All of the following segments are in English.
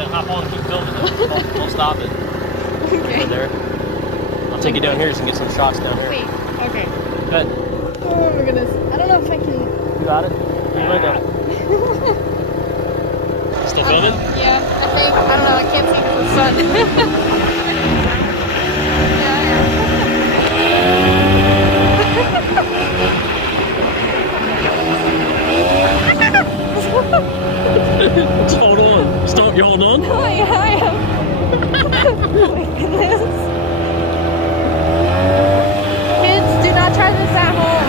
said hop on, keep filming it. Don't stop it. Okay. Over there. I'll take you down here so you can get some shots down here. Wait, okay. Good. Oh my goodness. I don't know if I can... You got it? You might go. Still filming? Yeah, I think. I don't know, I can't see because of the sun. Just hold on. Stop, you hold on? Oh, yeah, I am. Oh my goodness. Kids, do not try this at home.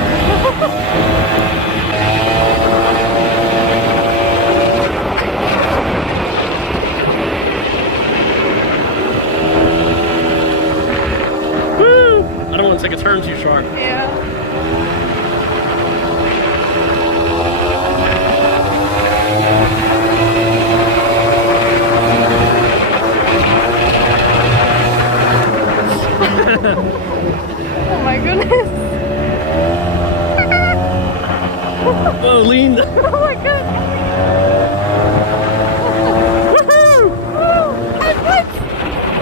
Woo! I don't want to take a turn too sharp. Yeah. Oh my goodness. Oh, lean. Oh my god. Woohoo! Woo! High fives!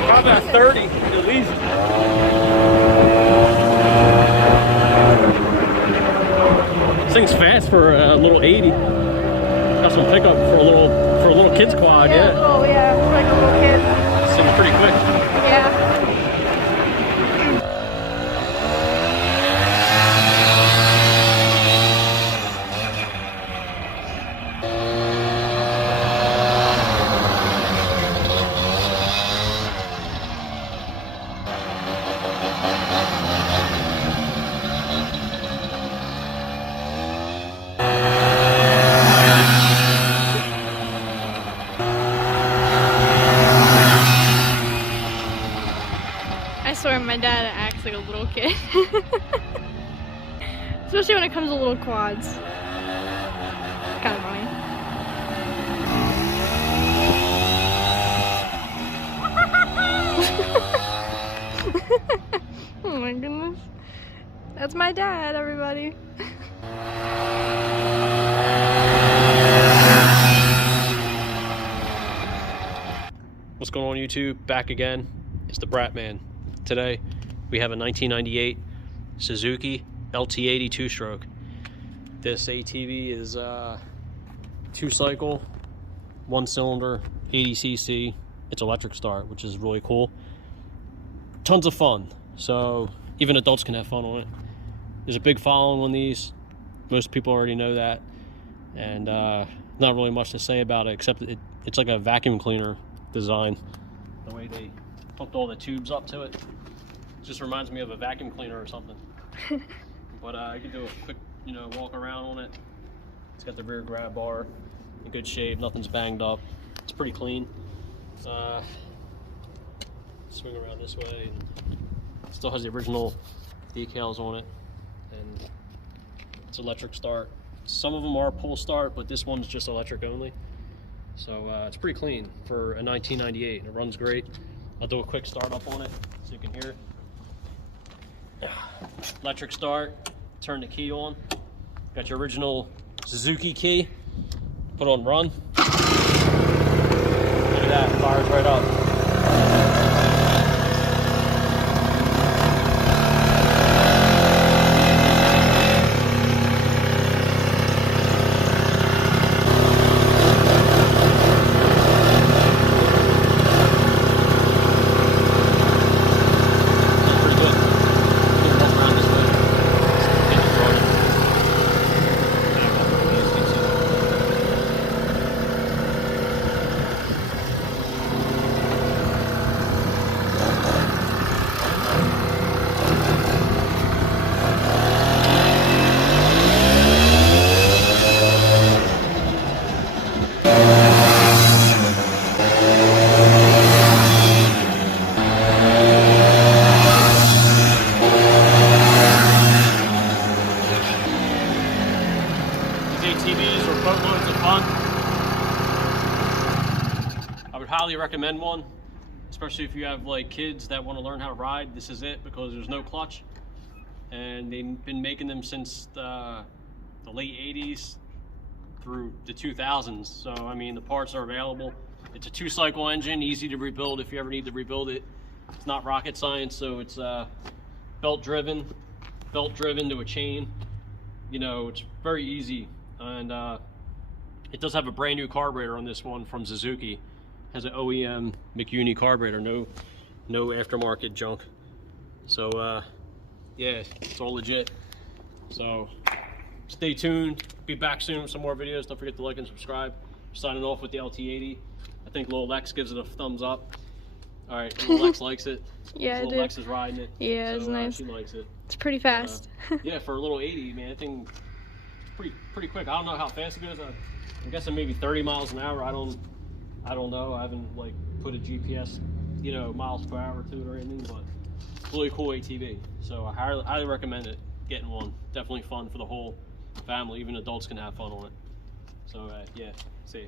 Probably about 30 at least. This thing's fast for a little 80. Got some pickup for a little kid's quad, yeah. Like a little kid. Seems pretty quick. Yeah. I swear my dad acts like a little kid. Especially when it comes to little quads. Kind of funny. Oh my goodness. That's my dad, everybody. What's going on YouTube? Back again. It's the Braap Man. Today we have a 1998 Suzuki LT80 two-stroke. This ATV is 2-cycle, 1-cylinder, 80cc. It's electric start, which is really cool. Tons of fun. So even adults can have fun on it. There's a big following on these. Most people already know that, and not really much to say about it except it's like a vacuum cleaner design. The way they hooked all the tubes up to it just reminds me of a vacuum cleaner or something. But you can do a quick, walk around on it. It's got the rear grab bar in good shape. Nothing's banged up. It's pretty clean. Swing around this way, and it still has the original decals on it, and it's electric start. Some of them are pull start, but this one's just electric only. So it's pretty clean for a 1998, and it runs great. I'll do a quick start up on it so you can hear it. Electric start, turn the key on. Got your original Suzuki key. Put on run. Look at that, fires right up. ATVs are boatloads of fun. I would highly recommend one, especially if you have like kids that want to learn how to ride. This is it, because there's no clutch, and they've been making them since the late 80s through the 2000s. So I mean, the parts are available. It's a 2-cycle engine, easy to rebuild if you ever need to rebuild it. It's not rocket science, so it's belt driven to a chain. You know, it's very easy, and it does have a brand new carburetor on this one from Suzuki. Has an OEM McUni carburetor, no aftermarket junk. So yeah, it's all legit. So stay tuned. Be back soon with some more videos. Don't forget to like and subscribe. Signing off with the LT80. I think little Lex gives it a thumbs up. All right, little Lex likes it. Yeah, little Lex is riding it. Yeah, so, it's nice. She likes it. It's pretty fast. Yeah, for a little 80, man, I think pretty quick. I don't know how fast it goes. I'm guessing maybe 30 miles an hour. I don't know. I haven't like put a GPS, you know, miles per hour to it or anything, but really cool ATV. So I highly recommend it. Getting one, definitely fun for the whole family. Even adults can have fun on it. So yeah, see you.